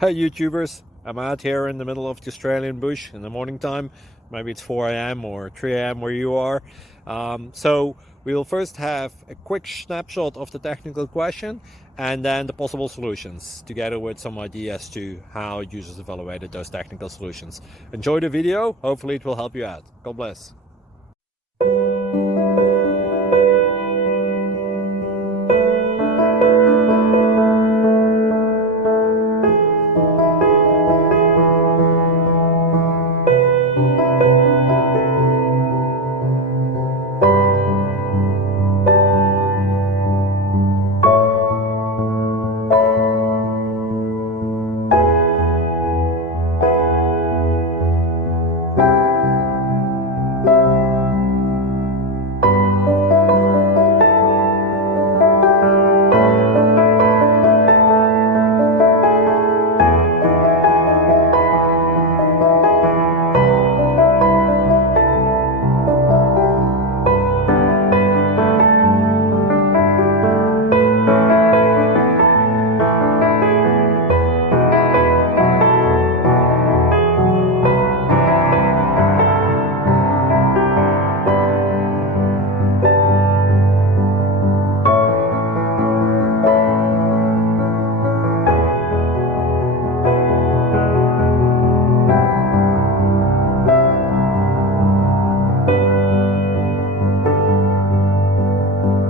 Hey YouTubers, I'm out here in the middle of the Australian bush in the morning time. Maybe it's 4 a.m. or 3 a.m. where you are. So we will first have a quick snapshot of the technical question and then the possible solutions, together with some ideas to how users evaluated those technical solutions. Enjoy the video, hopefully it will help you out. God bless.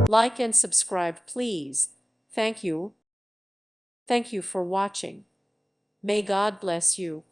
Like and subscribe, please. Thank you. Thank you for watching. May God bless you.